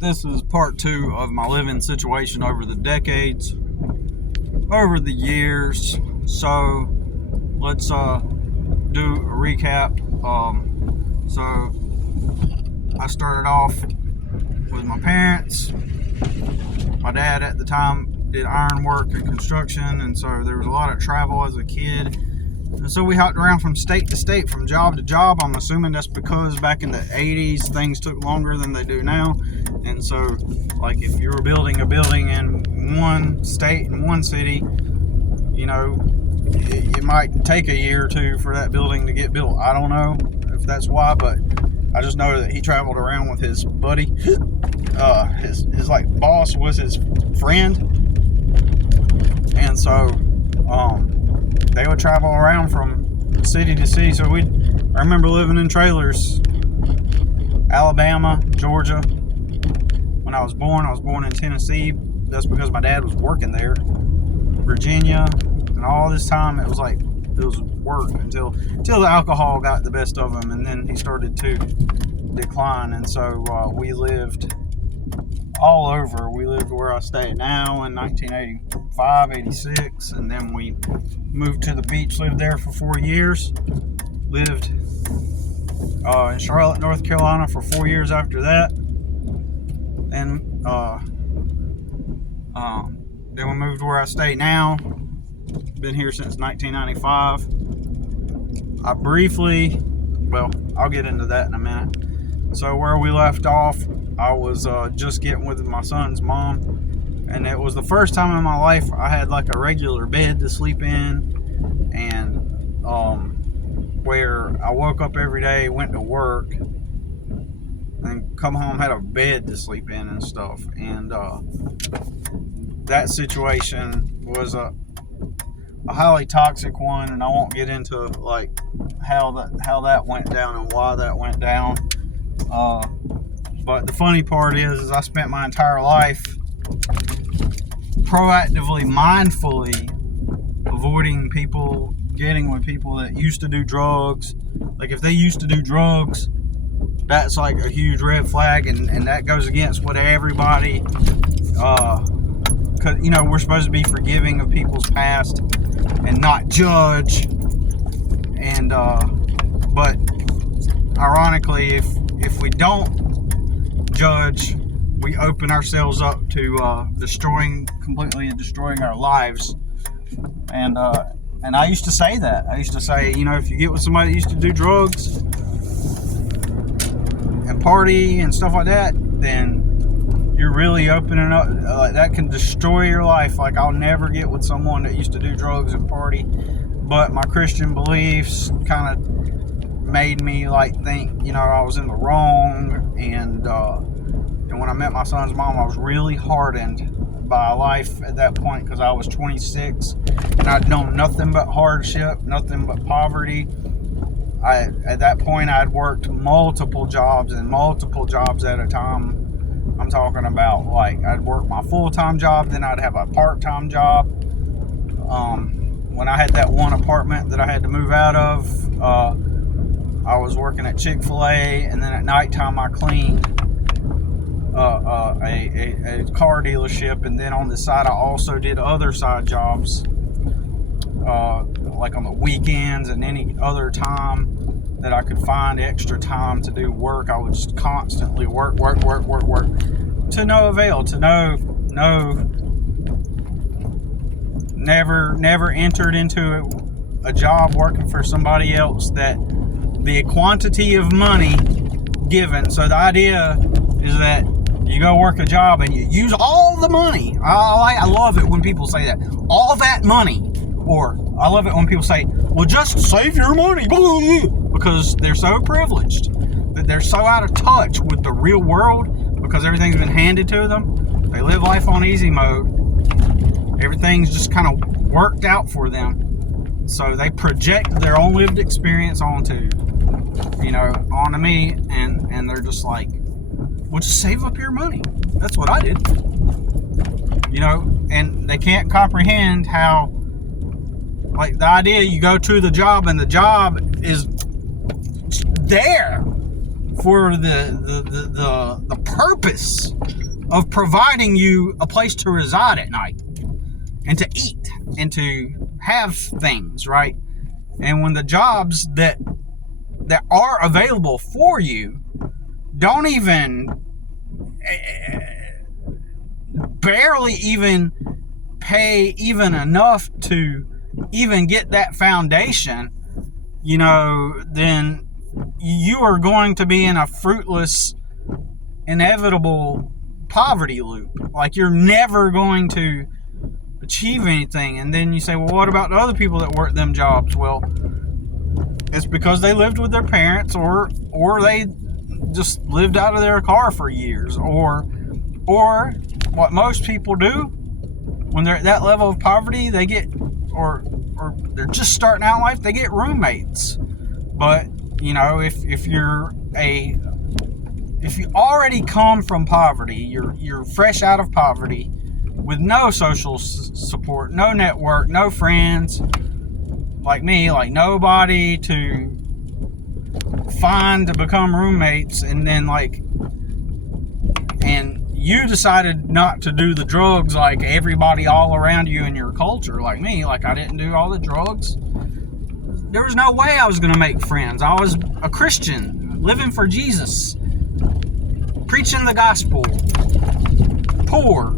This is part 2 of my living situation over the decades, over the years. So let's do a recap. So I started off with my parents. My dad at the time did iron work and construction, and so there was a lot of travel as a kid. And so we hopped around from state to state, from job to job. I'm assuming that's because back in the 80s, things took longer than they do now. And so, like, if you were building a building in one state, in one city, you know, it might take a year or two for that building to get built. I don't know if that's why, but I just know that he traveled around with his buddy. His like boss was his friend. And so, they would travel around from city to city. So I remember living in trailers, Alabama, Georgia. When I was born in Tennessee. That's because my dad was working there. Virginia, and all this time it was work until the alcohol got the best of him, and then he started to decline. And so we lived all over. We lived where I stay now in 1985, 86, and then we moved to the beach, lived there for 4 years, lived in Charlotte, North Carolina for 4 years after that. Then we moved where I stay now. Been here since 1995. I'll get into that in a minute. So where we left off, I was just getting with my son's mom, and it was the first time in my life I had like a regular bed to sleep in, and where I woke up every day, went to work, and come home, had a bed to sleep in and stuff. And that situation was a highly toxic one, and I won't get into like how that went down and why that went down. But the funny part is I spent my entire life proactively, mindfully avoiding people, getting with people that used to do drugs. Like, if they used to do drugs, that's like a huge red flag, and that goes against what everybody, cause, you know, we're supposed to be forgiving of people's past and not judge. And but ironically, if we don't judge, we open ourselves up to completely destroying our lives. And I used to say that. I used to say, you know, if you get with somebody that used to do drugs and party and stuff like that, then you're really opening up. That can destroy your life. Like, I'll never get with someone that used to do drugs and party. But my Christian beliefs kind of made me like think, you know, I was in the wrong. And when I met my son's mom, I was really hardened by life at that point, because I was 26 and I'd known nothing but hardship, nothing but poverty. At that point, I'd worked multiple jobs at a time. I'm talking about, like, I'd work my full-time job, then I'd have a part-time job. When I had that one apartment that I had to move out of, I was working at Chick-fil-A, and then at nighttime I cleaned a car dealership, and then on the side I also did other side jobs, like on the weekends and any other time that I could find extra time to do work. I would just constantly work to no avail, never entered into a job working for somebody else that the quantity of money given. So the idea is that you go work a job and you use all the money. I love it when people say that. All that money. Or I love it when people say, well, just save your money. Because they're so privileged that they're so out of touch with the real world, because everything's been handed to them. They live life on easy mode. Everything's just kind of worked out for them. So they project their own lived experience onto me, and they're just like, well, just save up your money. That's what I did. You know, and they can't comprehend how, like, the idea you go to the job and the job is there for the purpose of providing you a place to reside at night and to eat and to have things, right? And when the jobs that are available for you don't even barely even pay even enough to even get that foundation, then you are going to be in a fruitless, inevitable poverty loop. Like, you're never going to achieve anything. And then you say, well, what about the other people that work them jobs? Well, it's because they lived with their parents, or they just lived out of their car for years, or what most people do when they're at that level of poverty, they get, or they're just starting out in life, they get roommates. But if you already come from poverty, you're fresh out of poverty with no social support, no network, no friends, like me, like nobody to find to become roommates, and then and you decided not to do the drugs like everybody all around you in your culture, like me. Like, I didn't do all the drugs. There was no way I was going to make friends. I was a Christian, living for Jesus, preaching the gospel, poor.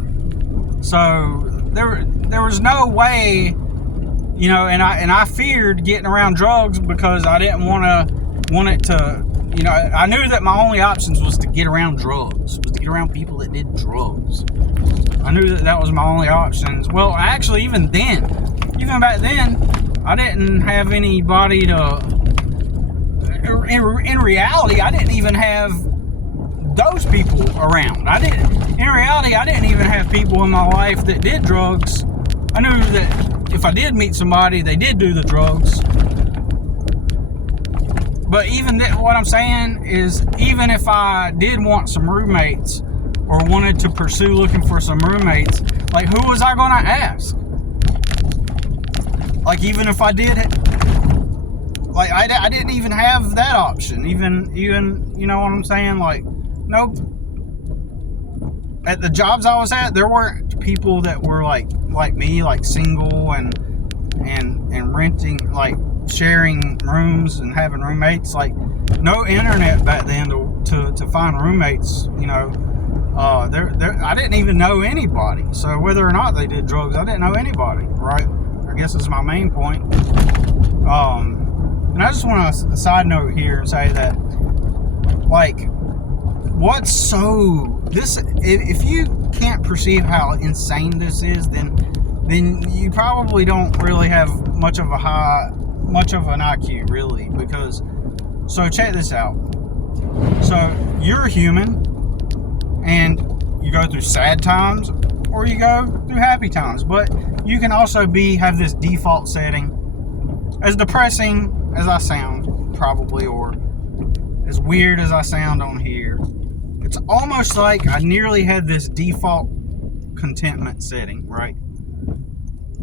So there was no way, and I feared getting around drugs because I didn't want it to, I knew that my only options was to get around drugs, was to get around people that did drugs. I knew that was my only options. Well, actually, even back then, I didn't have anybody to, in reality, I didn't even have those people around. In reality, I didn't even have people in my life that did drugs. I knew that if I did meet somebody, they did do the drugs. But what I'm saying is, even if I did want some roommates, or wanted to pursue looking for some roommates, like, who was I going to ask? Like, even if I did, like, I didn't even have that option. Even, you know what I'm saying? Like, nope. At the jobs I was at, there weren't people that were like me, like single and renting, like sharing rooms and having roommates. Like, no internet back then to find roommates. I didn't even know anybody. So whether or not they did drugs, I didn't know anybody. Right? I guess is my main point. And I just want to side note here and say that, like, if you can't perceive how insane this is, then you probably don't really have much of an IQ, really, because, so check this out. So you're a human, and you go through sad times, or you go through happy times, but you can also have this default setting. As depressing as I sound, probably, or as weird as I sound on here, it's almost like I nearly had this default contentment setting, right?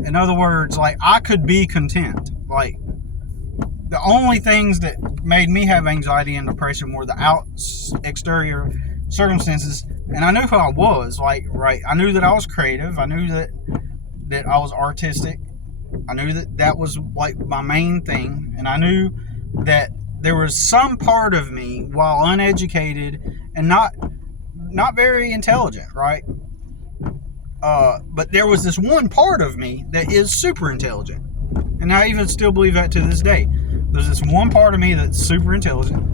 In other words, like, I could be content. Like, the only things that made me have anxiety and depression were the exterior circumstances, and I knew who I was. Like, right, I knew that I was creative. I knew that I was artistic. I knew that was like my main thing, and I knew that there was some part of me, while uneducated and not very intelligent, right? But there was this one part of me that is super intelligent, and I even still believe that to this day. There's this one part of me that's super intelligent,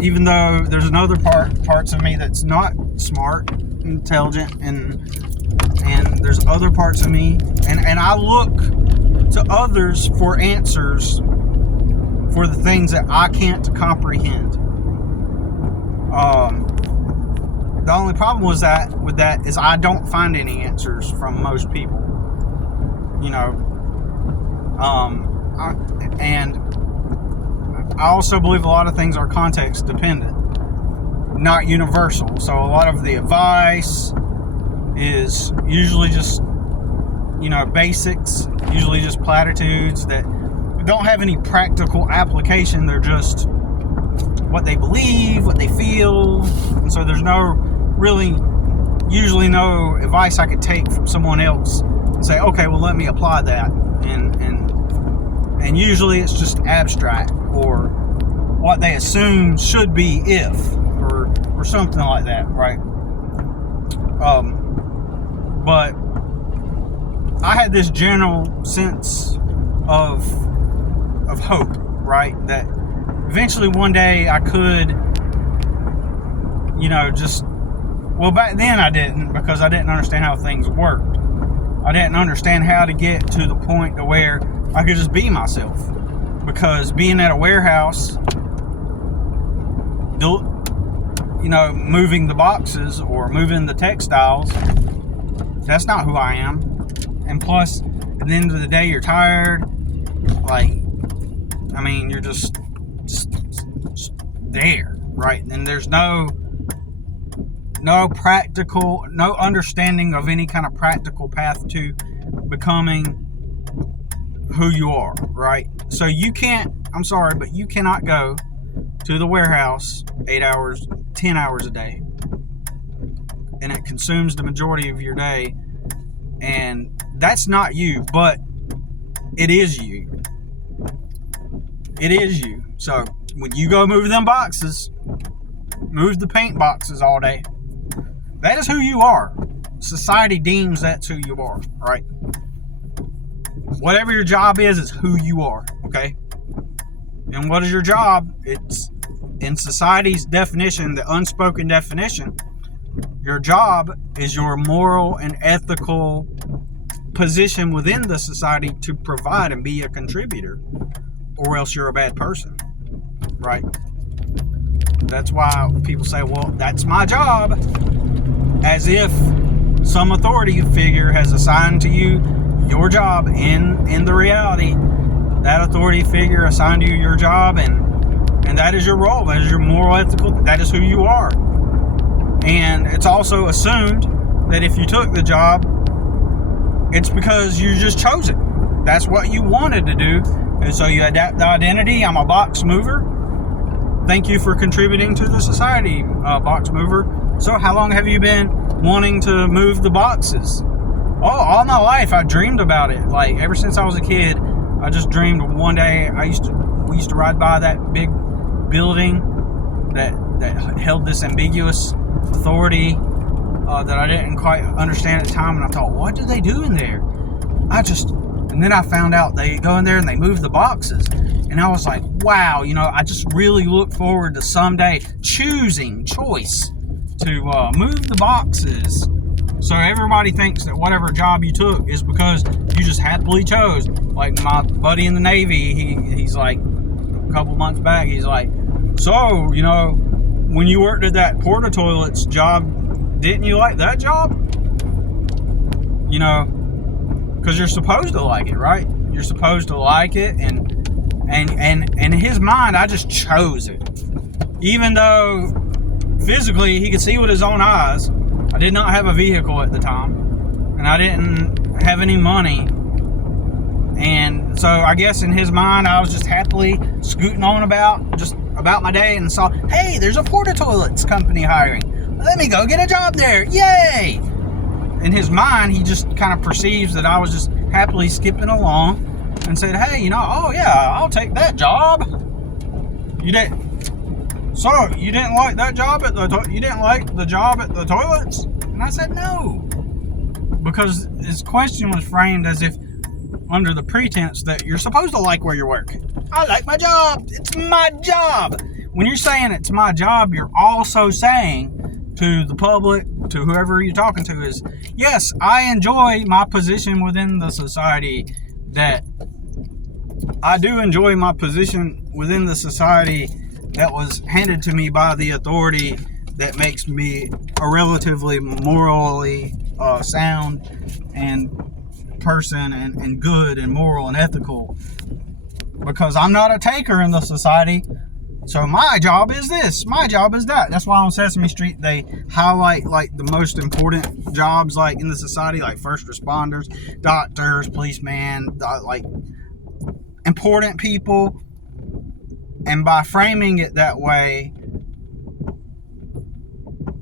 even though there's another parts of me that's not smart, intelligent, and there's other parts of me, and I look to others for answers for the things that I can't comprehend. The only problem with that is I don't find any answers from most people. And I also believe a lot of things are context dependent, not universal. So a lot of the advice is usually just, basics, usually just platitudes that don't have any practical application. They're just what they believe, what they feel, and so there's usually no advice I could take from someone else and say, okay, well, let me apply that, and usually it's just abstract or what they assume should be if, or something like that, right? But I had this general sense of hope, right? That eventually one day I could, well, back then I didn't, because I didn't understand how things worked. I didn't understand how to get to the point to where I could just be myself. Because being at a warehouse, moving the boxes or moving the textiles, that's not who I am. And plus, at the end of the day, you're tired. You're just there, right? And there's no understanding of any kind of practical path to becoming who you are, right? So you can't, I'm sorry, but you cannot go to the warehouse 8 hours, 10 hours a day, and it consumes the majority of your day, and that's not you, but it is you. It is you. So when you go move them boxes, move the paint boxes all day, that is who you are. Society deems that's who you are, right? Whatever your job is who you are, okay? And what is your job? It's in society's definition, the unspoken definition. Your job is your moral and ethical position within the society to provide and be a contributor, or else you're a bad person, right? That's why people say, well, that's my job, as if some authority figure has assigned to you your job. In the reality, that authority figure assigned to you your job, and that is your role, that is your moral, ethical, that is who you are. And it's also assumed that if you took the job, it's because you just chose it. That's what you wanted to do. And so you adapt the identity. I'm a box mover. Thank you for contributing to the society, box mover. So how long have you been wanting to move the boxes? Oh, all my life I dreamed about it. Like ever since I was a kid, I just dreamed one day we used to ride by that big building that held this ambiguous authority that I didn't quite understand at the time, and I thought, what do they do in there? And then I found out they go in there and they move the boxes, and I was like, wow, I just really look forward to someday choice to move the boxes. So everybody thinks that whatever job you took is because you just happily chose. Like my buddy in the Navy, he's like, a couple months back, he's like, so, when you worked at that porta toilets job, didn't you like that job? Because you're supposed to like it, right? You're supposed to like it, and in his mind, I just chose it. Even though physically he could see with his own eyes, I did not have a vehicle at the time, and I didn't have any money. And so I guess in his mind, I was just happily scooting on about my day, and saw, hey, there's a porta toilets company hiring. Let me go get a job there. Yay! In his mind, he just kind of perceives that I was just happily skipping along, and said, hey, oh yeah, I'll take that job. You didn't like that job you didn't like the job at the toilets? And I said, no. Because his question was framed as if under the pretense that you're supposed to like where you work. I like my job. It's my job. When you're saying it's my job, you're also saying to the public, to whoever you're talking to, is, yes, I enjoy my position within the society, that I do enjoy my position within the society that was handed to me by the authority that makes me a relatively morally sound and person, and good and moral and ethical, because I'm not a taker in the society. So my job is this, my job is that. That's why on Sesame Street they highlight like the most important jobs like in the society, like first responders, doctors, policemen, like important people. And by framing it that way,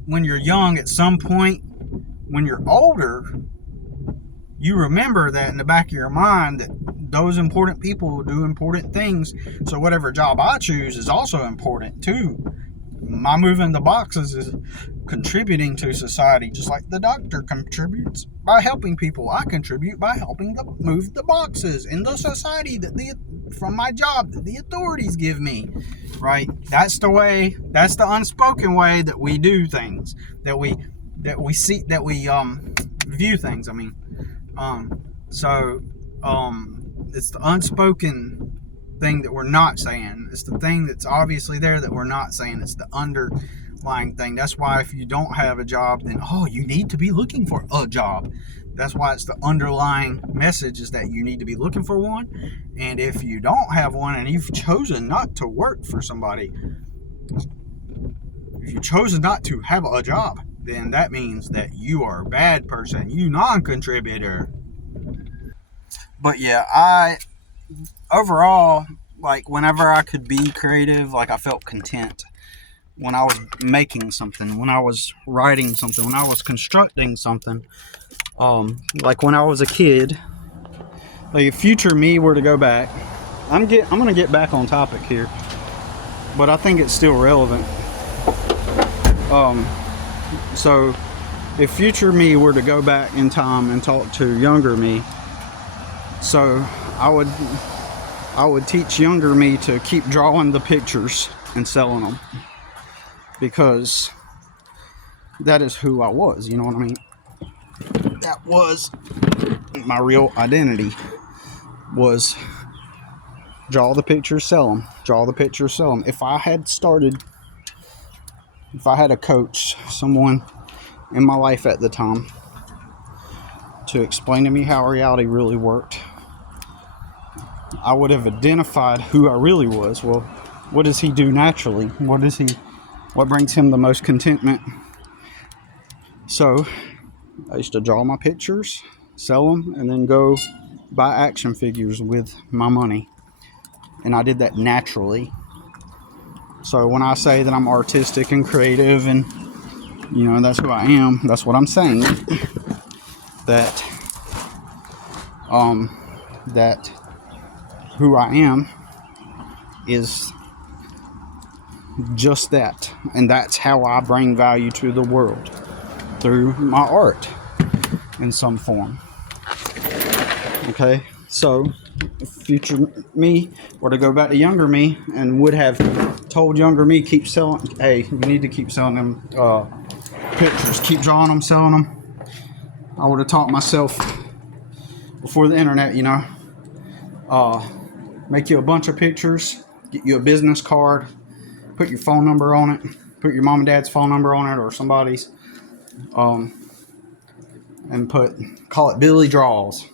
when you're young, at some point, when you're older, you remember that in the back of your mind that those important people do important things. So whatever job I choose is also important too. My moving the boxes is contributing to society, just like the doctor contributes by helping people. I contribute by helping move the boxes in the society from my job that the authorities give me. Right? That's the way. That's the unspoken way that we do things. That we see. That we view things. I mean, it's the unspoken thing that we're not saying. It's the thing that's obviously there that we're not saying. It's the underlying thing. That's why if you don't have a job, then you need to be looking for a job. That's why it's the underlying message is that you need to be looking for one. And if you don't have one and you've chosen not to work for somebody, if you've chosen not to have a job, then that means that you are a bad person, you non-contributor. But yeah, overall, like whenever I could be creative, like I felt content when I was making something, when I was writing something, when I was constructing something. Like when I was a kid, like if future me were to go back, I'm gonna get back on topic here, but I think it's still relevant. So if future me were to go back in time and talk to younger me, so I would teach younger me to keep drawing the pictures and selling them, because that is who I was, you know what I mean? That was my real identity, was draw the pictures, sell them, draw the pictures, sell them. If I had a coach, someone in my life at the time, to explain to me how reality really worked, I would have identified who I really was. Well, what does he do naturally? What brings him the most contentment? So I used to draw my pictures, sell them, and then go buy action figures with my money. And I did that naturally. So when I say that I'm artistic and creative and, that's who I am, that's what I'm saying. That who I am is just that. And that's how I bring value to the world, through my art in some form. Okay, so if future me were to go back to younger me and would have told younger me, keep selling, hey, you need to keep selling them pictures, keep drawing them, selling them, I would have taught myself before the internet, make you a bunch of pictures, get you a business card, put your phone number on it, put your mom and dad's phone number on it or somebody's, and call it Billy Draws.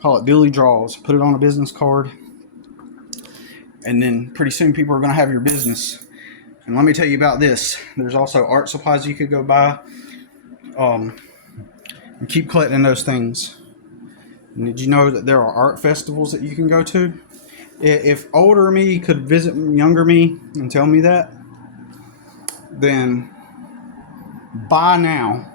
Call it Billy Draws. Put it on a business card. And then pretty soon people are going to have your business. And let me tell you about this. There's also art supplies you could go buy. And keep collecting those things. And did you know that there are art festivals that you can go to? If older me could visit younger me and tell me that, then by now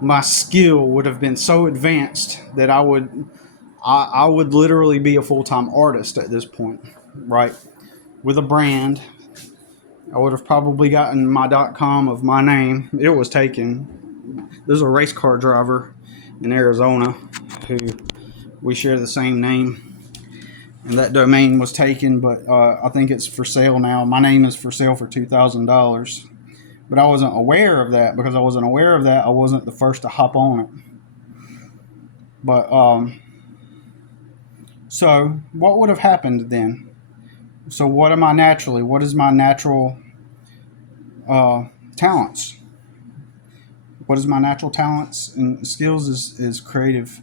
my skill would have been so advanced that I would literally be a full-time artist at this point, right? With a brand. I would have probably gotten my .com of my name. It was taken. There's a race car driver in Arizona who we share the same name, and that domain was taken, but I think it's for sale now. My name is for sale for $2,000. But I wasn't aware of that. Because I wasn't aware of that, I wasn't the first to hop on it. But, so what would have happened then? So what am I naturally? What is my natural talents? What is my natural talents and skills is creative.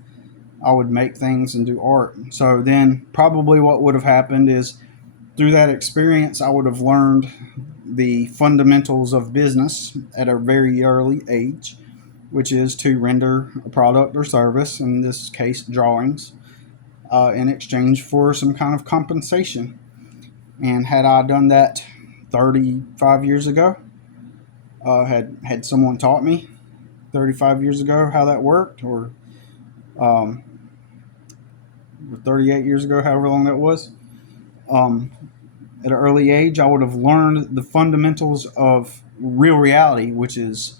I would make things and do art. So then probably what would have happened is through that experience, I would have learned the fundamentals of business at a very early age, which is to render a product or service, in this case drawings, in exchange for some kind of compensation. And had I done that 35 years ago, had someone taught me 35 years ago how that worked, um, 38 years ago, however long that was, um, at an early age, I would have learned the fundamentals of real reality, which is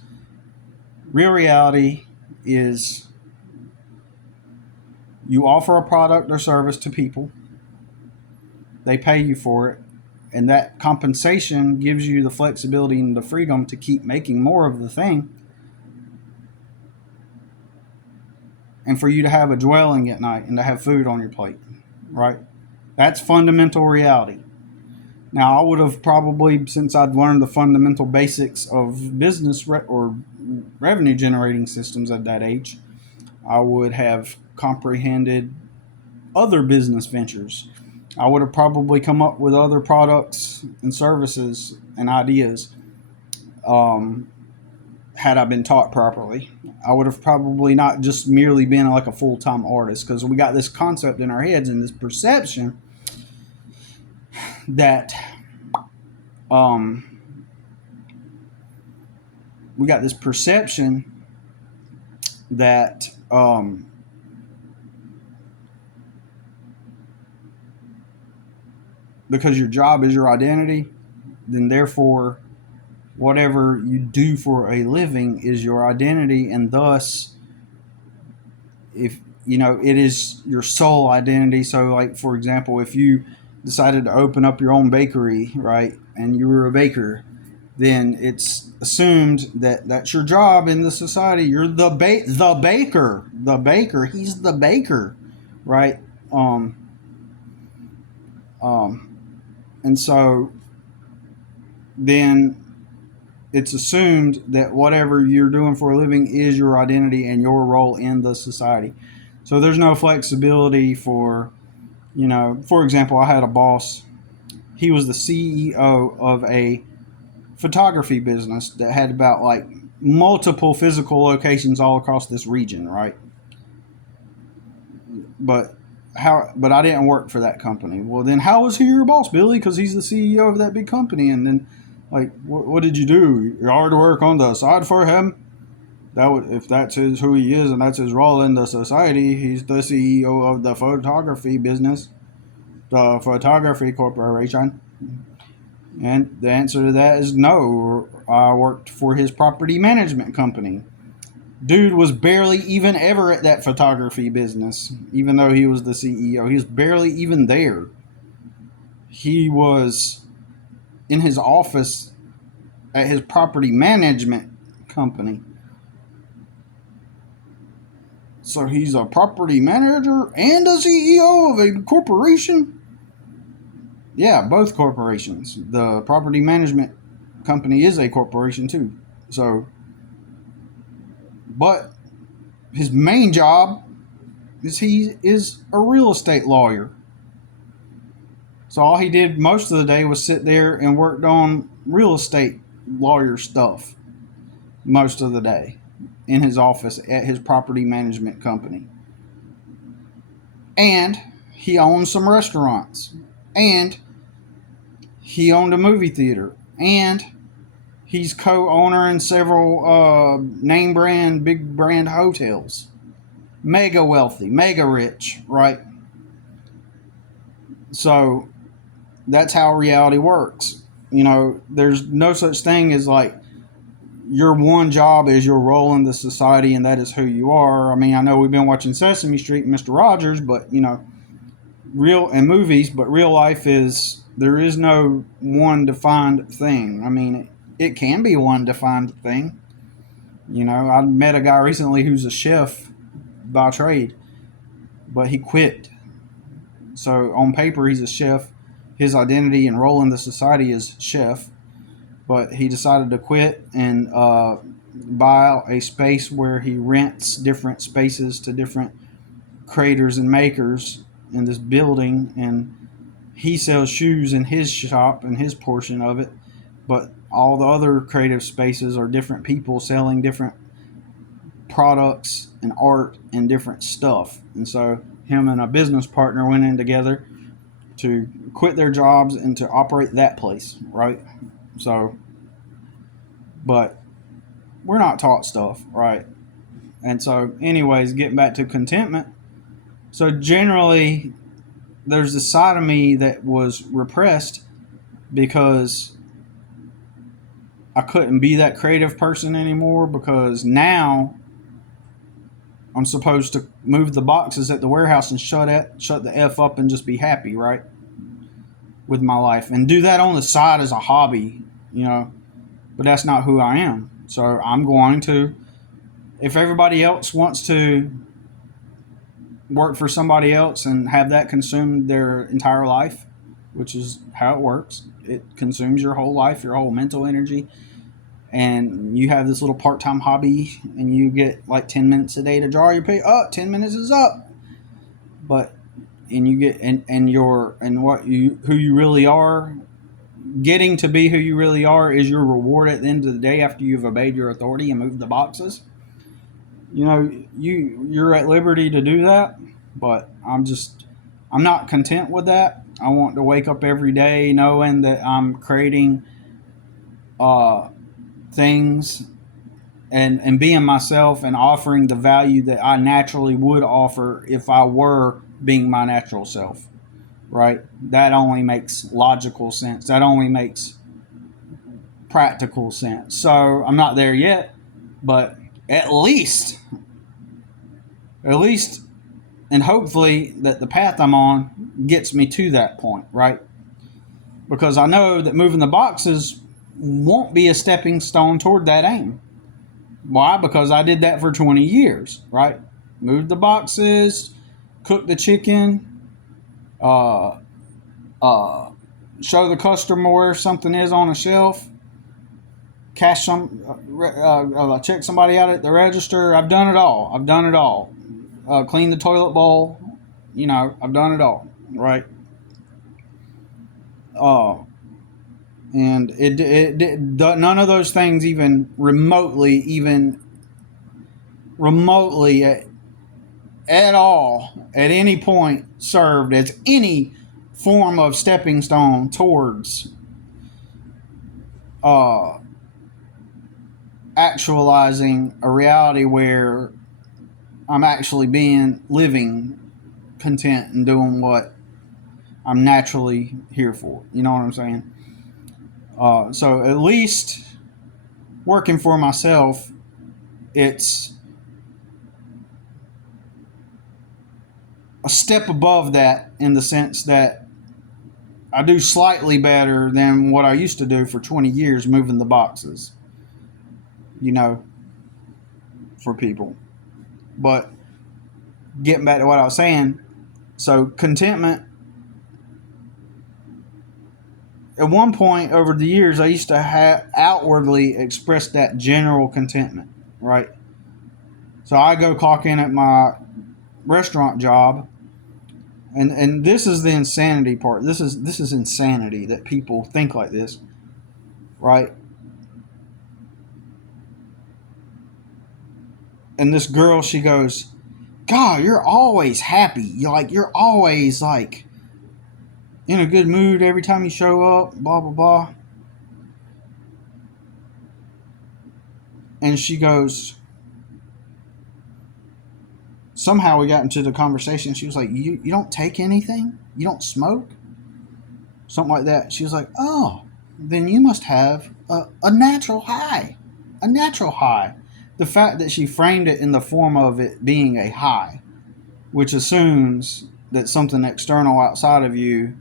real reality is you offer a product or service to people, they pay you for it, and that compensation gives you the flexibility and the freedom to keep making more of the thing and for you to have a dwelling at night and to have food on your plate, right? That's fundamental reality. Now, I would have probably, since I'd learned the fundamental basics of business or revenue generating systems at that age, I would have comprehended other business ventures. I would have probably come up with other products and services and ideas, um, had I been taught properly. I would have probably not just merely been like a full time artist, because we got this concept in our heads and this perception that um, we got this perception that because your job is your identity, then therefore whatever you do for a living is your identity, and thus, if you know, it is your sole identity. So, like for example, if you decided to open up your own bakery, right, and you were a baker, then it's assumed that that's your job in the society. You're the baker, the baker. He's the baker, right? Um, um, and so then it's assumed that whatever you're doing for a living is your identity and your role in the society. So there's no flexibility for, you know, for example, I had a boss. He was the CEO of a photography business that had about like multiple physical locations all across this region, right? But but I didn't work for that company. Well, then how was he your boss, Billy? Because he's the CEO of that big company. And then, like, what did you do? You hard to work on the side for him. That would, if that's who he is and that's his role in the society, he's the CEO of the photography business, the photography corporation. And the answer to that is no. I worked for his property management company. Dude was barely even ever at that photography business, even though he was the CEO. He was barely even there. He was in his office at his property management company. So he's a property manager and a CEO of a corporation? Yeah, both corporations. The property management company is a corporation too. So, but his main job is he is a real estate lawyer. So all he did most of the day was sit there and worked on real estate lawyer stuff most of the day in his office at his property management company. And he owned some restaurants. And he owned a movie theater. And he's co-owner in several name brand, big brand hotels. Mega wealthy, mega rich, right? So that's how reality works. You know, there's no such thing as like your one job is your role in the society and that is who you are. I mean, I know we've been watching Sesame Street and Mr. Rogers, but you know, real and movies, but real life is there is no one defined thing. I mean, it can be one defined thing. You know, I met a guy recently who's a chef by trade, but he quit. So on paper, he's a chef. His identity and role in the society is chef, but he decided to quit and buy a space where he rents different spaces to different creators and makers in this building, and he sells shoes in his shop and his portion of it, but all the other creative spaces are different people selling different products and art and different stuff. And so him and a business partner went in together to quit their jobs and to operate that place, right? So, but we're not taught stuff, right? And so, anyways, getting back to contentment. So, generally, there's the side of me that was repressed because I couldn't be that creative person anymore, because now I'm supposed to move the boxes at the warehouse and shut the F up and just be happy, right? With my life, and do that on the side as a hobby, but that's not who I am. So I'm going to, if everybody else wants to work for somebody else and have that consume their entire life, which is how it works, it consumes your whole life, your whole mental energy, and you have this little part-time hobby and you get like 10 minutes a day to draw your pay up, 10 minutes is up, but and you get and your and what you who you really are, getting to be who you really are is your reward at the end of the day after you've obeyed your authority and moved the boxes. You're at liberty to do that, but I'm not content with that. I want to wake up every day knowing that I'm creating things and being myself and offering the value that I naturally would offer if I were being my natural self, right? That only makes logical sense. That only makes practical sense. So I'm not there yet, but at least, and hopefully that the path I'm on gets me to that point, right? Because I know that moving the boxes won't be a stepping stone toward that aim. Why? Because I did that for 20 years, right? Moved the boxes, cooked the chicken, show the customer where something is on a shelf, cash check somebody out at the register. I've done it all. Clean the toilet bowl. I've done it all, right? And none of those things even remotely at all at any point served as any form of stepping stone towards actualizing a reality where I'm actually living content and doing what I'm naturally here for. You know what I'm saying? So at least working for myself, it's a step above that in the sense that I do slightly better than what I used to do for 20 years moving the boxes, for people. But getting back to what I was saying, so contentment, at one point over the years, I used to outwardly express that general contentment, right? So I go clock in at my restaurant job, and this is the insanity part. This is insanity that people think like this, right? And this girl, she goes, "God, you're always happy. You're always like in a good mood every time you show up, blah, blah, blah." And she goes, somehow we got into the conversation. She was like, you don't take anything? You don't smoke? Something like that. She was like, oh, then you must have a natural high. A natural high. The fact that she framed it in the form of it being a high, which assumes that something external outside of you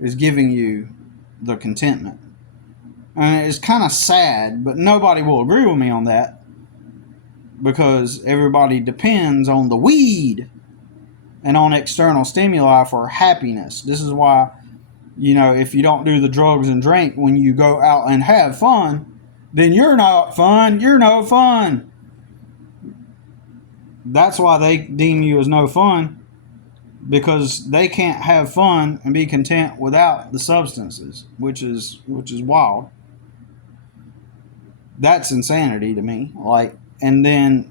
is giving you the contentment. And it's kind of sad, but nobody will agree with me on that, because everybody depends on the weed and on external stimuli for happiness. This is why, if you don't do the drugs and drink when you go out and have fun, then you're not fun. You're no fun. That's why they deem you as no fun, because they can't have fun and be content without the substances, which is wild. That's insanity to me. And then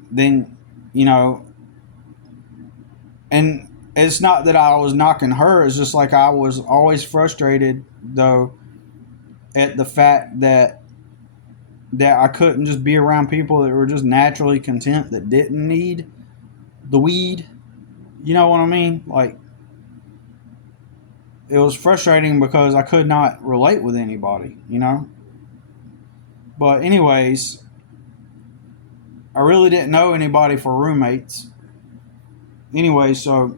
and it's not that I was knocking her. It's just like I was always frustrated though at the fact that I couldn't just be around people that were just naturally content that didn't need the weed. You know what I mean? Like, it was frustrating because I could not relate with anybody, you know? But, anyways, I really didn't know anybody for roommates. Anyway, so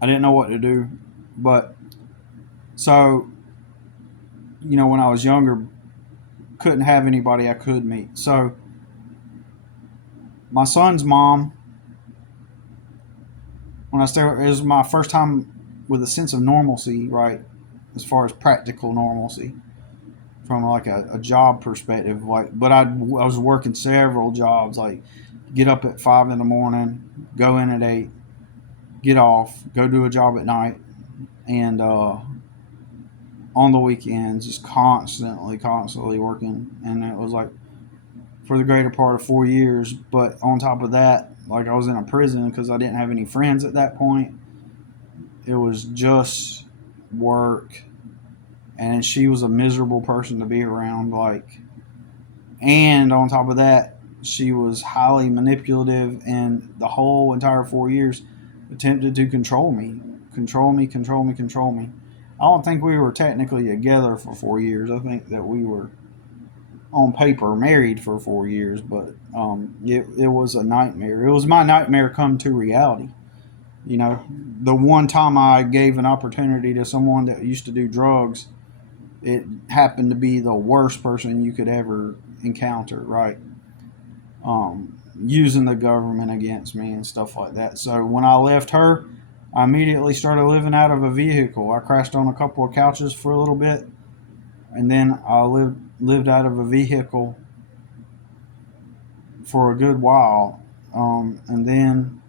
I didn't know what to do. But, so, you know, when I was younger, couldn't have anybody I could meet. So, my son's mom, when I started, it was my first time with a sense of normalcy, right? As far as practical normalcy from like a job perspective. Like, but I was working several jobs, like get up at 5 in the morning, go in at 8, get off, go do a job at night, and on the weekends, just constantly working. And it was like for the greater part of 4 years. But on top of that, like I was in a prison because I didn't have any friends at that point. It was just work, and she was a miserable person to be around. Like, and on top of that, she was highly manipulative, and the whole entire 4 years attempted to control me. I don't think we were technically together for 4 years. I think that we were on paper married for 4 years, but it was a nightmare. It was my nightmare come to reality. You know, the one time I gave an opportunity to someone that used to do drugs, it happened to be the worst person you could ever encounter, right? Using the government against me and stuff like that. So when I left her, I immediately started living out of a vehicle. I crashed on a couple of couches for a little bit, and then I lived out of a vehicle for a good while. And then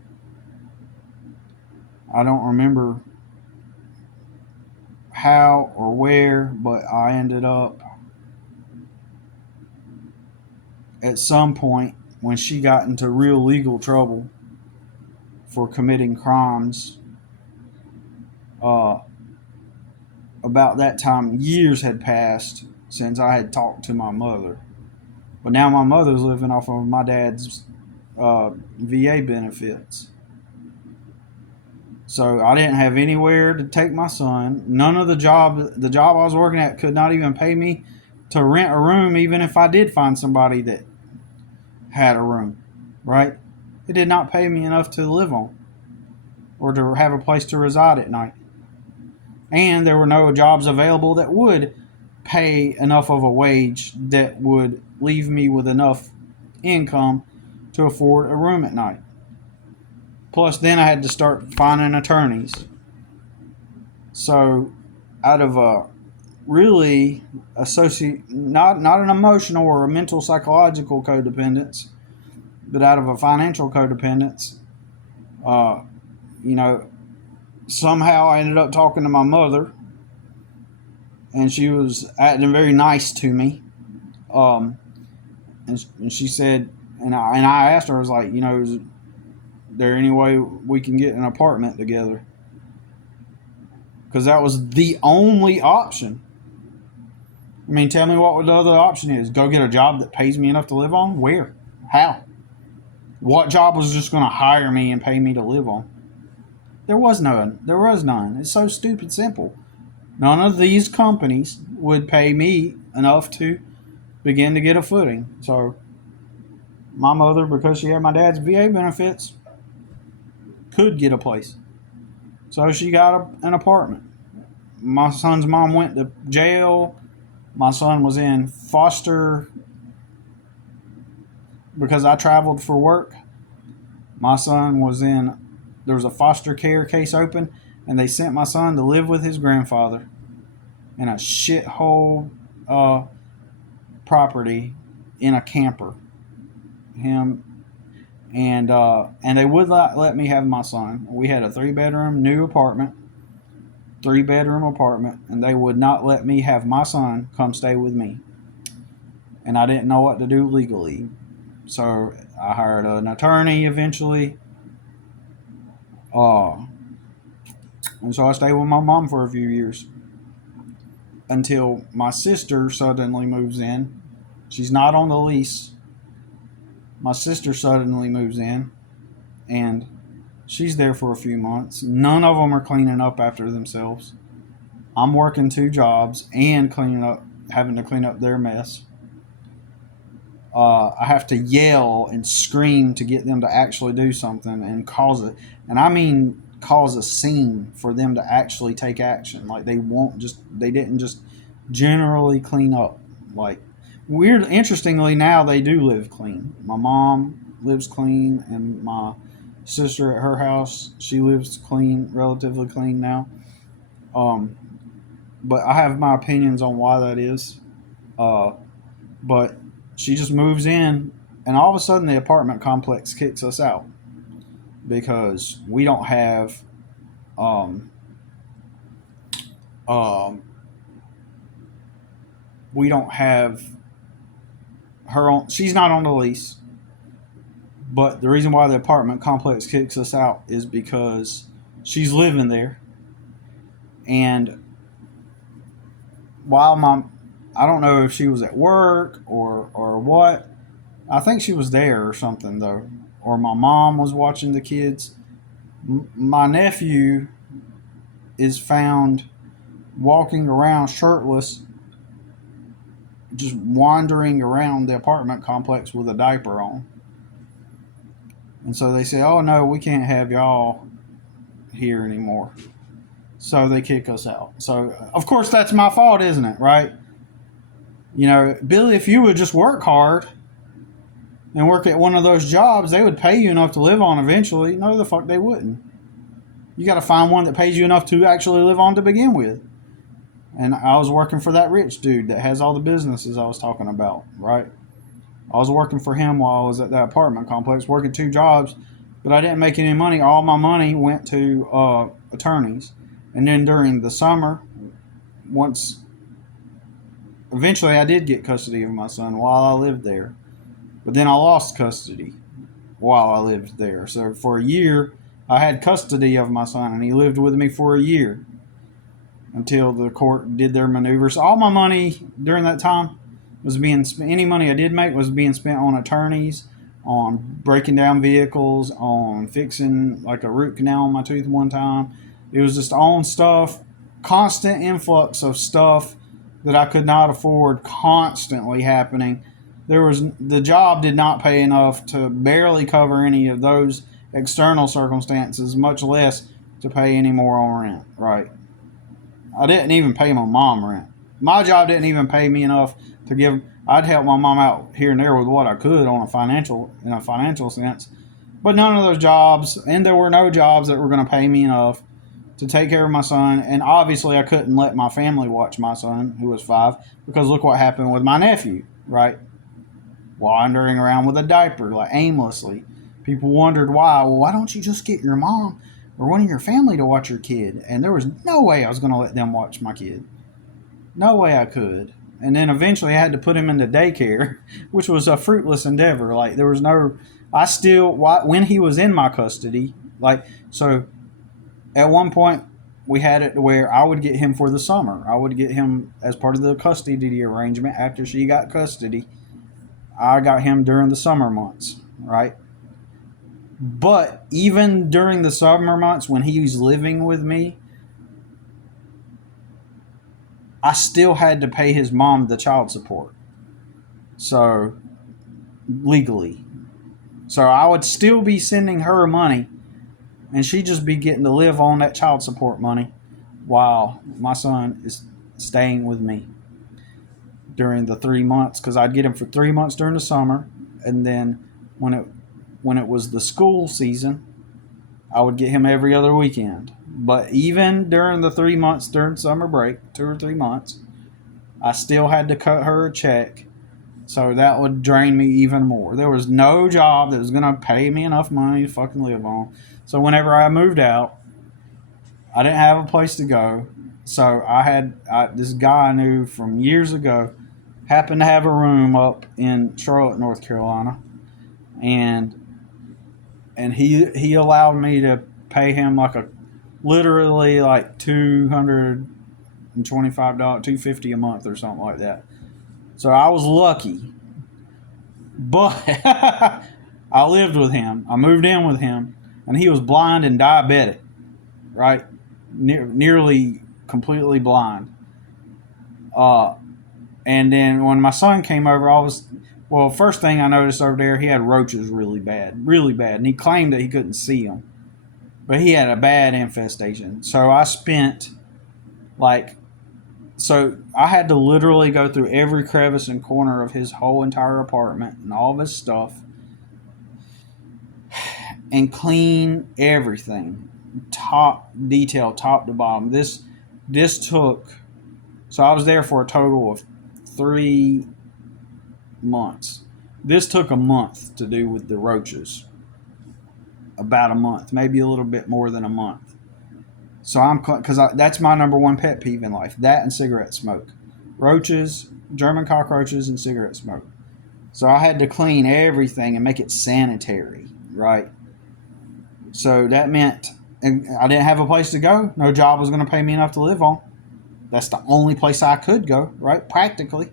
I don't remember how or where, but I ended up at some point when she got into real legal trouble for committing crimes. About that time, years had passed since I had talked to my mother. But now my mother's living off of my dad's VA benefits. So I didn't have anywhere to take my son. None of the job I was working at could not even pay me to rent a room, even if I did find somebody that had a room, right? It did not pay me enough to live on or to have a place to reside at night. And there were no jobs available that would pay enough of a wage that would leave me with enough income to afford a room at night. Plus, then I had to start finding attorneys. So, out of a really not an emotional or a mental psychological codependence, but out of a financial codependence, you know, somehow I ended up talking to my mother, and she was acting very nice to me. And she said, and I asked her, I was like, you know, is there any way we can get an apartment together? Because that was the only option. I mean, tell me what the other option is. Go get a job that pays me enough to live on? Where? How? What job was just going to hire me and pay me to live on? There was none. It's so stupid simple. None of these companies would pay me enough to begin to get a footing. So my mother, because she had my dad's VA benefits, could get a place. So she got an apartment. My son's mom went to jail. My son was in foster because I traveled for work. My son was in, there was a foster care case open, and they sent my son to live with his grandfather in a shithole property in a camper. Him and they would not let me have my son. We had a 3-bedroom new apartment, and they would not let me have my son come stay with me. And I didn't know what to do legally, so I hired an attorney eventually. Uh, and so I stayed with my mom for a few years until my sister suddenly moves in. She's not on the lease. My sister suddenly moves in, and she's there for a few months. None of them are cleaning up after themselves. I'm working two jobs and having to clean up their mess. I have to yell and scream to get them to actually do something and cause it. And I mean, cause a scene for them to actually take action. Like they didn't just generally clean up. Like, interestingly, now they do live clean. My mom lives clean, and my sister at her house, she lives clean, relatively clean now. Um, but I have my opinions on why that is. Uh, but she just moves in, and all of a sudden the apartment complex kicks us out because um, um, we don't have her on. She's not on the lease, but the reason why the apartment complex kicks us out is because she's living there, and while I don't know if she was at work or what. I think she was there or something though, or my mom was watching the kids. My nephew is found walking around shirtless, just wandering around the apartment complex with a diaper on. And so they say, "Oh no, we can't have y'all here anymore." So they kick us out. So of course that's my fault, isn't it? Right? You know, Billy, if you would just work hard and work at one of those jobs, they would pay you enough to live on eventually. No, the fuck they wouldn't. You got to find one that pays you enough to actually live on to begin with. And I was working for that rich dude that has all the businesses I was talking about, right? I was working for him while I was at that apartment complex, working two jobs, but I didn't make any money. All my money went to attorneys. And then during the summer, once eventually I did get custody of my son while I lived there. But then I lost custody while I lived there. So for a year, I had custody of my son, and he lived with me for a year until the court did their maneuvers. All my money during that time was being spent. Any money I did make was being spent on attorneys, on breaking down vehicles, on fixing like a root canal on my tooth one time. It was just on stuff, constant influx of stuff that I could not afford, constantly happening. The job did not pay enough to barely cover any of those external circumstances, much less to pay any more on rent, right? I didn't even pay my mom rent. My job didn't even pay me enough to give. I'd help my mom out here and there with what I could in a financial sense, but none of those jobs, and there were no jobs that were going to pay me enough to take care of my son. And obviously, I couldn't let my family watch my son, who was 5, because look what happened with my nephew, right? Wandering around with a diaper, like aimlessly. People wondered why. Well, why don't you just get your mom or one of your family to watch your kid? And there was no way I was going to let them watch my kid. No way I could. And then eventually I had to put him into daycare, which was a fruitless endeavor. Like, there was no, when he was in my custody, so at one point we had it where I would get him for the summer. I would get him as part of the custody arrangement after she got custody. I got him during the summer months, right? But even during the summer months when he was living with me, I still had to pay his mom the child support. So, legally. So I would still be sending her money, and she'd just be getting to live on that child support money while my son is staying with me during the 3 months, because I'd get him for 3 months during the summer, and then when it was the school season, I would get him every other weekend. But even during the 3 months during summer break, 2 or 3 months, I still had to cut her a check, so that would drain me even more. There was no job that was going to pay me enough money to fucking live on. So whenever I moved out, I didn't have a place to go. So this guy I knew from years ago happened to have a room up in Charlotte, North Carolina, and he allowed me to pay him literally like $225, $250 a month or something like that. So I was lucky, but I lived with him. I moved in with him, and he was blind and diabetic, right? Nearly completely blind. Uh, and then when my son came over, first thing I noticed over there, he had roaches really bad, and he claimed that he couldn't see them, but he had a bad infestation. So I had to literally go through every crevice and corner of his whole entire apartment and all of his stuff and clean everything, top detail, top to bottom. This took, so I was there for a total of 3 months. This took a month to do with the roaches. About a month, maybe a little bit more than a month. So because that's my number one pet peeve in life, that and cigarette smoke. Roaches, German cockroaches, and cigarette smoke. So I had to clean everything and make it sanitary, right? So that meant, and I didn't have a place to go. No job was going to pay me enough to live on. That's the only place I could go, right? Practically.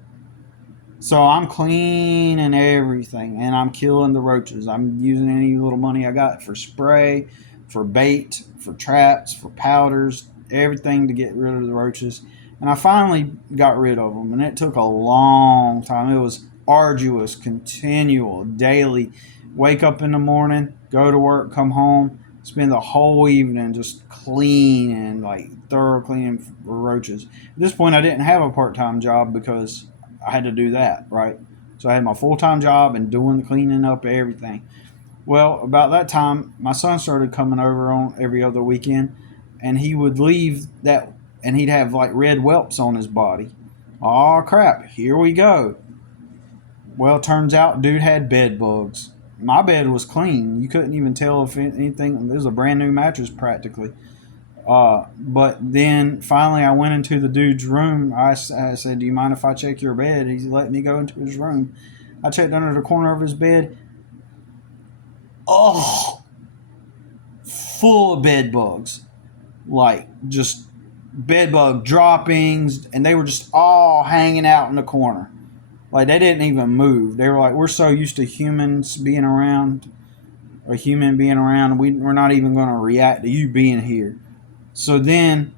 So I'm cleaning everything, and I'm killing the roaches. I'm using any little money I got for spray, for bait, for traps, for powders, everything to get rid of the roaches. And I finally got rid of them, and it took a long time. It was arduous, continual, daily. Wake up in the morning, go to work, come home, spend the whole evening just cleaning, like thorough cleaning for roaches. At this point, I didn't have a part-time job because I had to do that, right? So I had my full-time job and doing the cleaning up everything. Well, about that time, my son started coming over on every other weekend, and he would leave that, and he'd have like red whelps on his body. Oh crap! Here we go. Well, turns out, dude had bed bugs. My bed was clean. You couldn't even tell if anything. It was a brand new mattress practically. But then finally I went into the dude's room. I said, "Do you mind if I check your bed?" He let me go into his room. I checked under the corner of his bed. Oh, full of bed bugs. Like just bed bug droppings. And they were just all hanging out in the corner. Like they didn't even move. They were like, we're so used to humans being around, a human being around, we're not even going to react to you being here. So then,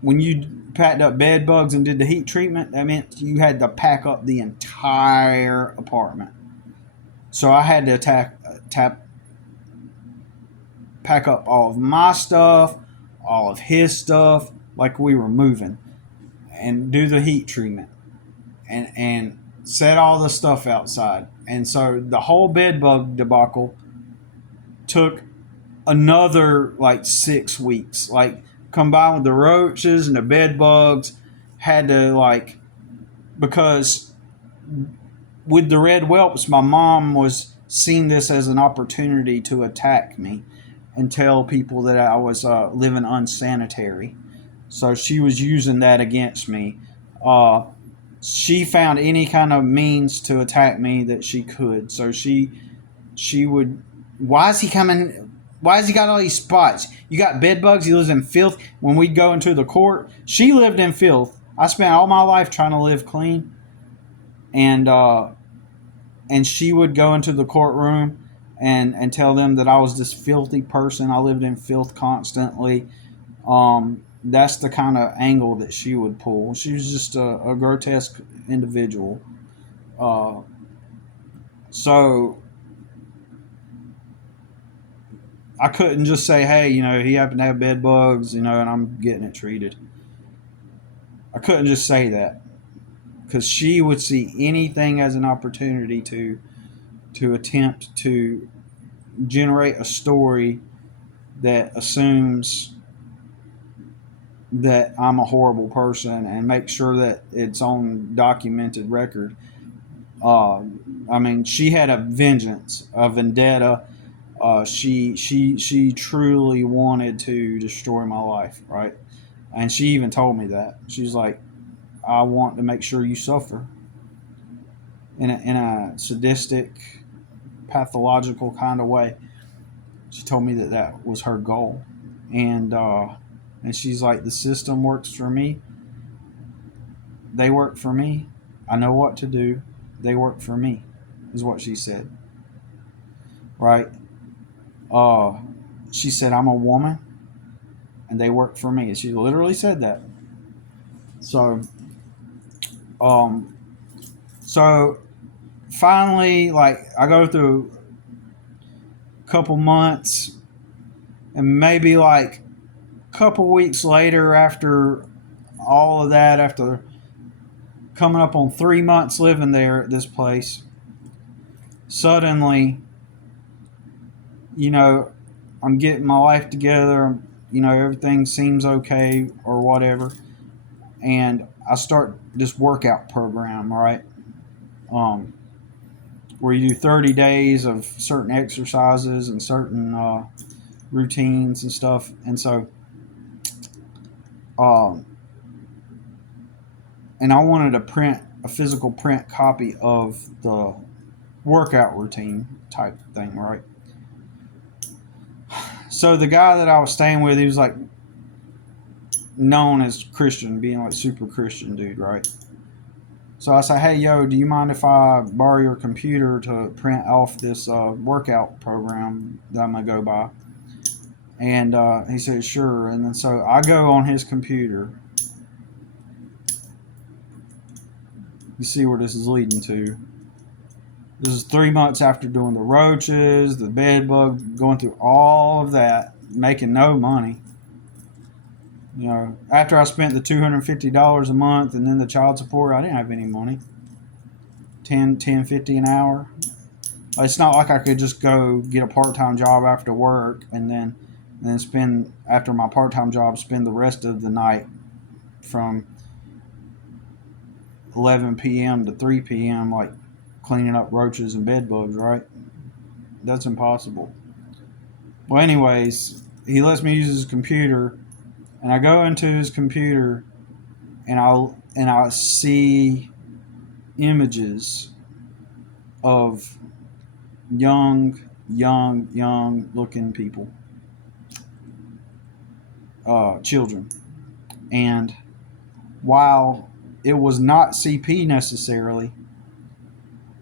when you packed up bed bugs and did the heat treatment, that meant you had to pack up the entire apartment. So I had to pack up all of my stuff, all of his stuff, like we were moving, and do the heat treatment, and set all the stuff outside. And so the whole bed bug debacle took another like 6 weeks, like combined with the roaches and the bed bugs. Had to because with the red whelps, my mom was seeing this as an opportunity to attack me and tell people that I was living unsanitary. So she was using that against me. She found any kind of means to attack me that she could. So she would, why is he coming? Why has he got all these spots? You got bed bugs. He lives in filth. When we'd go into the court, she lived in filth. I spent all my life trying to live clean, and she would go into the courtroom and tell them that I was this filthy person. I lived in filth constantly. That's the kind of angle that she would pull. She was just a grotesque individual. So I couldn't just say, hey, he happened to have bed bugs, and I'm getting it treated. I couldn't just say that, because she would see anything as an opportunity to attempt to generate a story that assumes that I'm a horrible person and make sure that it's on documented record. She had a vengeance, a vendetta. She truly wanted to destroy my life, right? And she even told me that. She's like, I want to make sure you suffer in a sadistic, pathological kind of way. She told me that that was her goal, and she's like, the system works for me. They work for me. I know what to do. They work for me, is what she said. Right? Uh, she said, I'm a woman and they work for me. She literally said that. So, um, so finally, like, I go through a couple months, and maybe like a couple weeks later, after all of that, after coming up on 3 months living there at this place, suddenly, you know, I'm getting my life together. You know, everything seems okay or whatever, and I start this workout program, right? Um, where you do 30 days of certain exercises and certain routines and stuff. And so, um, and I wanted to print a physical print copy of the workout routine type thing, right? So the guy that I was staying with, he was like known as Christian, being like super Christian dude, right? So I said, hey, yo, do you mind if I borrow your computer to print off this workout program that I'm going to go by? And he said, sure. And then so I go on his computer. You see where this is leading to. This is 3 months after doing the roaches, the bed bug, going through all of that, making no money. You know, after I spent the $250 a month and then the child support, I didn't have any money. 10, 50 an hour. It's not like I could just go get a part-time job after work and then spend, after my part-time job, spend the rest of the night from 11 p.m. to 3 p.m. like cleaning up roaches and bed bugs, right? That's impossible. Well, anyways, he lets me use his computer, and I go into his computer, and I see images of young looking people, children, and while it was not CP necessarily,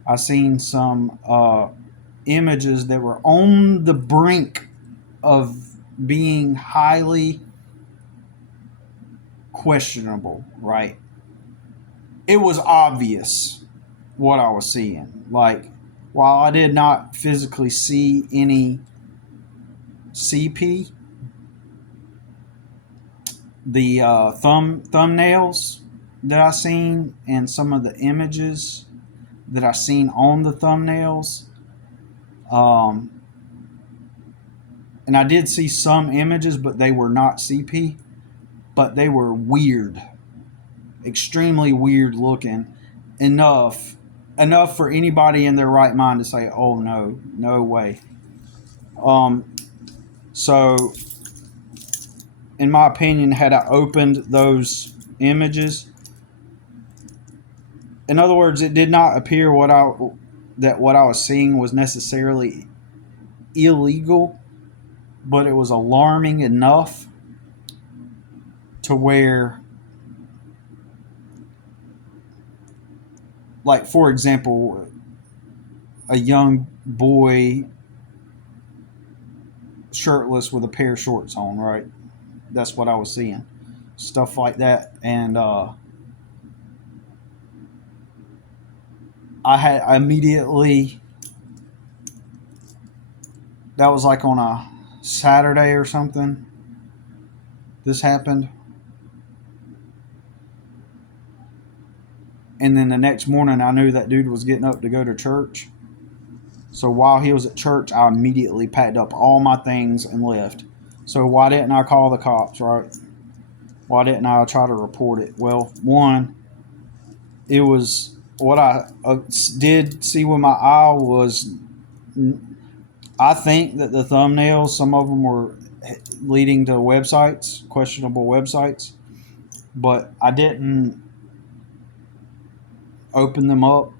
I seen some images that were on the brink of being highly questionable, right? It was obvious what I was seeing. Like, while I did not physically see any CP, the thumbnails that I seen and some of the images that I seen on the thumbnails, and I did see some images, but they were not CP, but they were weird, extremely weird looking, enough for anybody in their right mind to say, oh no way. So in my opinion, had I opened those images, in other words, it did not appear that what I was seeing was necessarily illegal, but it was alarming enough to where, like, for example, a young boy shirtless with a pair of shorts on, right? That's what I was seeing. Stuff like that. And I immediately, that was like on a Saturday or something, this happened. And then the next morning, I knew that dude was getting up to go to church. So while he was at church, I immediately packed up all my things and left. So why didn't I call the cops, right? Why didn't I try to report it? Well, one, it was what I did see with my eye was, I think that the thumbnails, some of them were leading to websites, questionable websites, but I didn't open them up.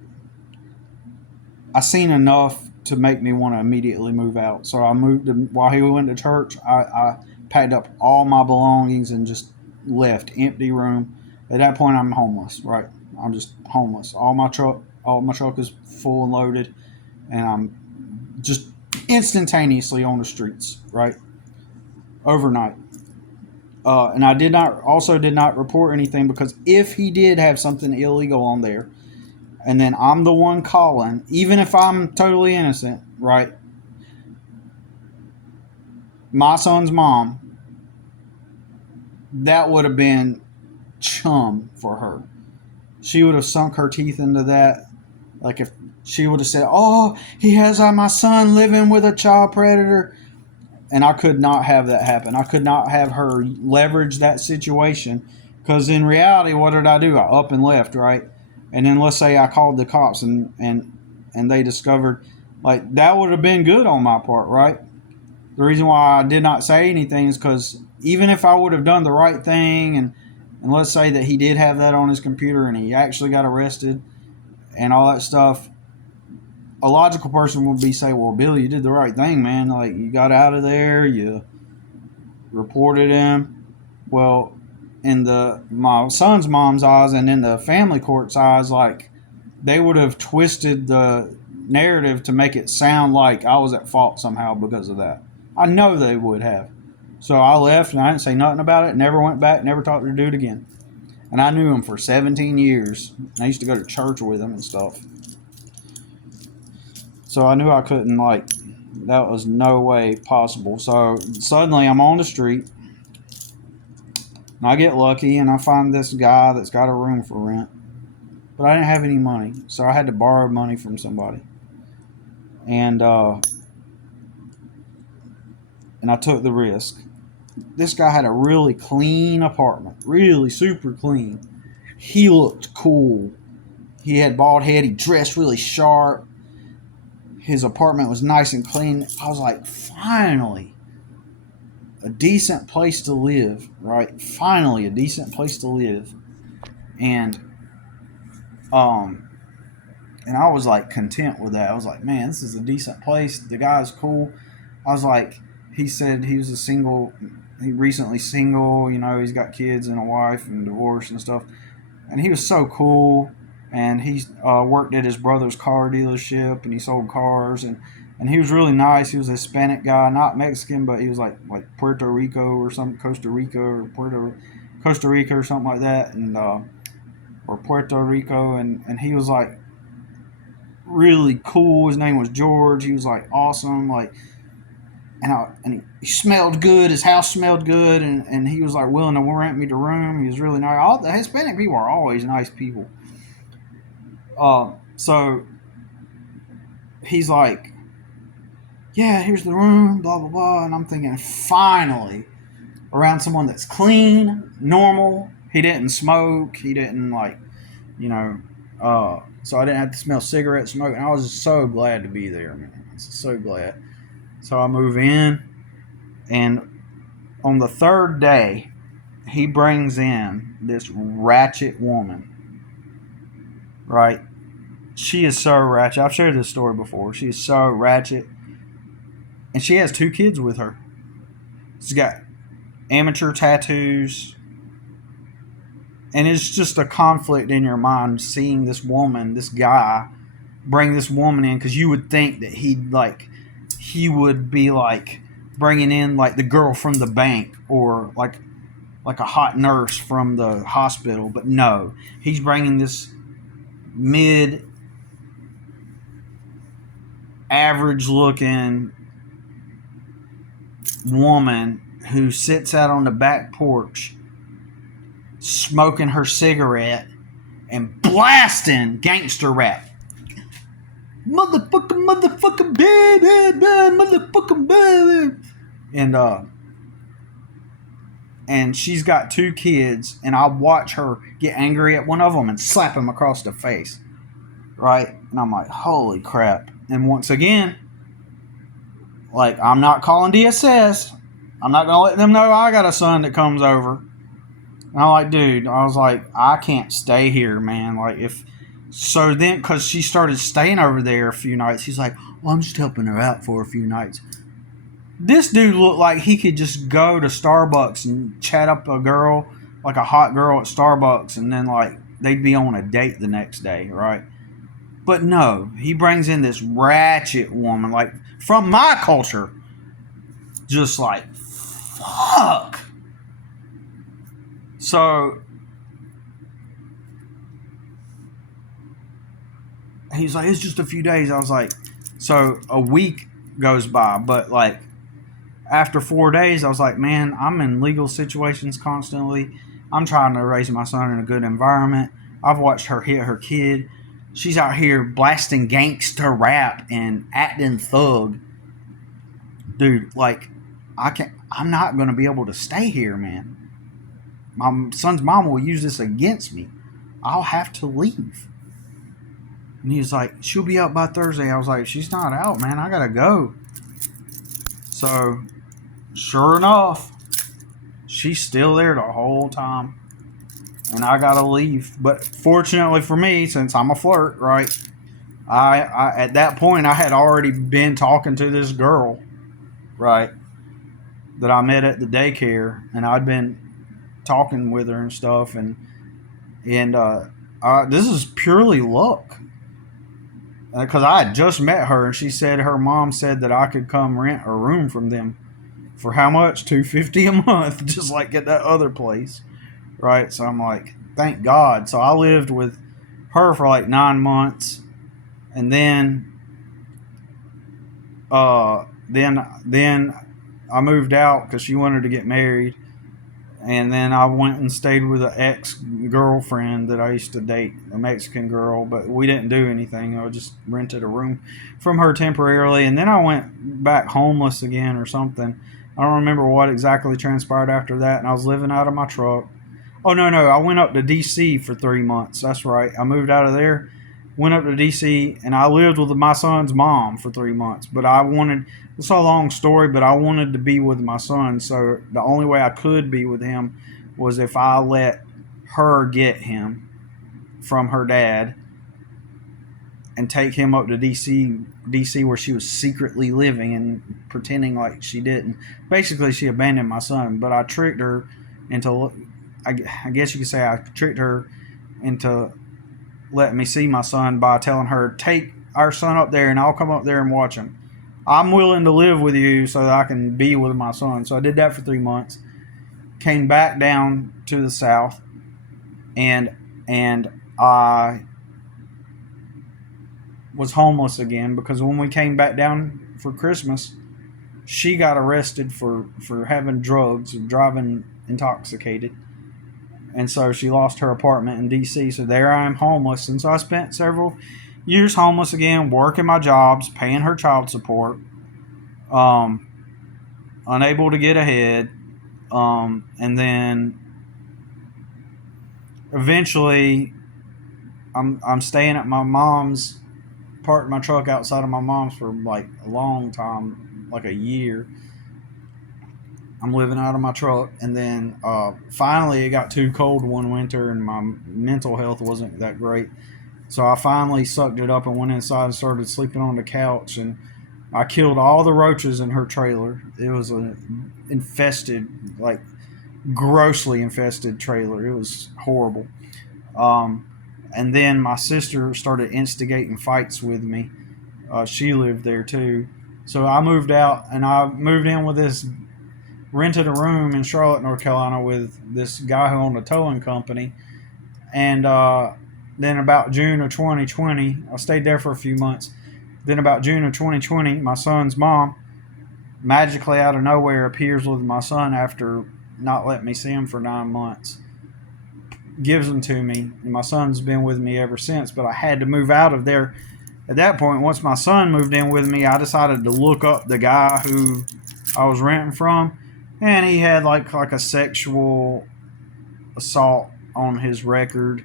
I seen enough to make me want to immediately move out. So I moved while he went to church. I packed up all my belongings and just left. Empty room. At that point, I'm homeless. Right, I'm just homeless. All my truck is full and loaded, and I'm just instantaneously on the streets. Right, overnight. And I did not report anything, because if he did have something illegal on there, and then I'm the one calling, even if I'm totally innocent, right? My son's mom, that would have been chum for her. She would have sunk her teeth into that. Like, if she would have said, "Oh, he has my son living with a child predator," and I could not have that happen. I could not have her leverage that situation, because in reality, what did I do? I up and left, right? And then let's say I called the cops and they discovered, like, that would have been good on my part, right? The reason why I did not say anything is because even if I would have done the right thing, and let's say that he did have that on his computer and he actually got arrested and all that stuff, a logical person would be say, "Well, Billy, you did the right thing, man. Like, you got out of there, you reported him." Well, in my son's mom's eyes and in the family court's eyes, like, they would have twisted the narrative to make it sound like I was at fault somehow because of that. I know they would have. So I left and I didn't say nothing about it. Never went back. Never talked to the dude again. And I knew him for 17 years. I used to go to church with him and stuff. So I knew I couldn't, like, that was no way possible. So suddenly I'm on the street. And I get lucky and I find this guy that's got a room for rent. But I didn't have any money. So I had to borrow money from somebody. And I took the risk. This guy had a really clean apartment. Really super clean. He looked cool. He had bald head. He dressed really sharp. His apartment was nice and clean. I was like, finally, a decent place to live, right? Finally, a decent place to live. And I was like content with that. I was like, man, this is a decent place. The guy's cool. I was like, he said he was he recently single, he's got kids and a wife and divorced and stuff. And he was so cool. And he worked at his brother's car dealership, and he sold cars, and he was really nice. He was a Hispanic guy, not Mexican, but he was like Puerto Rico or something, Costa Rica or Costa Rica or something like that, and or Puerto Rico, and he was like really cool. His name was George. He was like awesome, like, and he smelled good. His house smelled good, and he was like willing to rent me the room. He was really nice. All the Hispanic people are always nice people. So he's like, "Yeah, here's the room, blah, blah, blah." And I'm thinking, finally, around someone that's clean, normal. He didn't smoke. He didn't so I didn't have to smell cigarette smoke. And I was just so glad to be there, man. I was so glad. So I move in, and on the third day, he brings in this ratchet woman. Right? She is so ratchet. I've shared this story before. She is so ratchet. And she has 2 kids with her. She's got amateur tattoos. And it's just a conflict in your mind seeing this guy, bring this woman in, because you would think that he would be like bringing in like the girl from the bank, or like a hot nurse from the hospital. But no, he's bringing this mid-average looking woman who sits out on the back porch smoking her cigarette and blasting gangster rap. Motherfucker, baby, motherfucker, baby. And she's got 2 kids, and I watch her get angry at one of them and slap him across the face. Right? And I'm like, holy crap. And once again, like, I'm not calling DSS. I'm not going to let them know I got a son that comes over. And I'm like, dude, I was like, I can't stay here, man. Like, so then, because she started staying over there a few nights, he's like, Well, I'm just helping her out for a few nights. This dude looked like he could just go to Starbucks and chat up a girl, like a hot girl at Starbucks, and then like they'd be on a date the next day, right? But no, he brings in this ratchet woman, like from my culture, just like fuck. So he's like, it's just a few days. I was like, so a week goes by, but like after 4 days, I was like, man, I'm in legal situations constantly. I'm trying to raise my son in a good environment. I've watched her hit her kid. She's out here blasting gangster rap and acting thug. Dude, like, I'm not going to be able to stay here, man. My son's mom will use this against me. I'll have to leave. And he was like, she'll be out by Thursday. I was like, she's not out, man. I got to go. So, sure enough, she's still there the whole time. And I got to leave. But fortunately for me, since I'm a flirt, right, I at that point, I had already been talking to this girl, right, that I met at the daycare. And I'd been talking with her and stuff. And this is purely luck. Because I had just met her, and she said her mom said that I could come rent a room from them for how much? $250 a month, just like at that other place, right? So I'm like, thank God. So I lived with her for like 9 months, and then then I moved out because she wanted to get married. And then I went and stayed with an ex-girlfriend that I used to date, a Mexican girl, but we didn't do anything. I just rented a room from her temporarily. And then I went back homeless again or something. I don't remember what exactly transpired after that. And I was living out of my truck. Oh, no. I went up to D.C. for 3 months. That's right. I moved out of there, went up to D.C., and I lived with my son's mom for 3 months. But it's a long story, but I wanted to be with my son. So the only way I could be with him was if I let her get him from her dad and take him up to DC where she was secretly living and pretending like she didn't. Basically, she abandoned my son, but I tricked her into, I guess you could say I tricked her into letting me see my son by telling her, take our son up there and I'll come up there and watch him. I'm willing to live with you so that I can be with my son. So I did that for 3 months. Came back down to the South, and I was homeless again because when we came back down for Christmas, she got arrested for having drugs and driving intoxicated. And so she lost her apartment in D.C. So there I am homeless. And so I spent several years homeless again, working my jobs, paying her child support, unable to get ahead, and then eventually I'm staying at my mom's, parked my truck outside of my mom's for like a long time, like a year. I'm living out of my truck, and then finally it got too cold one winter and my mental health wasn't that great. So I finally sucked it up and went inside and started sleeping on the couch, and I killed all the roaches in her trailer. It was an infested, like grossly infested trailer. It was horrible. And then my sister started instigating fights with me. She lived there too. So I moved out, and I moved in with this, rented a room in Charlotte, North Carolina with this guy who owned a towing company. And then about June of 2020, I stayed there for a few months. Then about June of 2020, my son's mom magically out of nowhere appears with my son after not letting me see him for 9 months. Gives him to me, and my son's been with me ever since, but I had to move out of there. At that point, once my son moved in with me, I decided to look up the guy who I was renting from, and he had like a sexual assault on his record.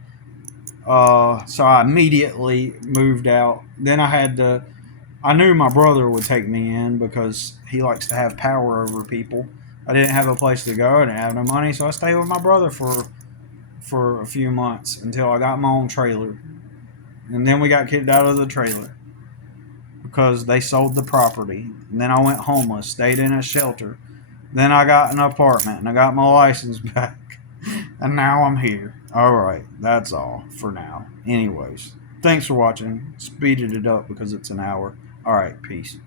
So I immediately moved out. Then I knew my brother would take me in because he likes to have power over people. I didn't have a place to go. I didn't have no money, so I stayed with my brother for a few months until I got my own trailer. And then we got kicked out of the trailer because they sold the property. And then I went homeless, stayed in a shelter. Then I got an apartment and I got my license back. And now I'm here. Alright, that's all for now. Anyways, thanks for watching. Speeded it up because it's an hour. Alright, peace.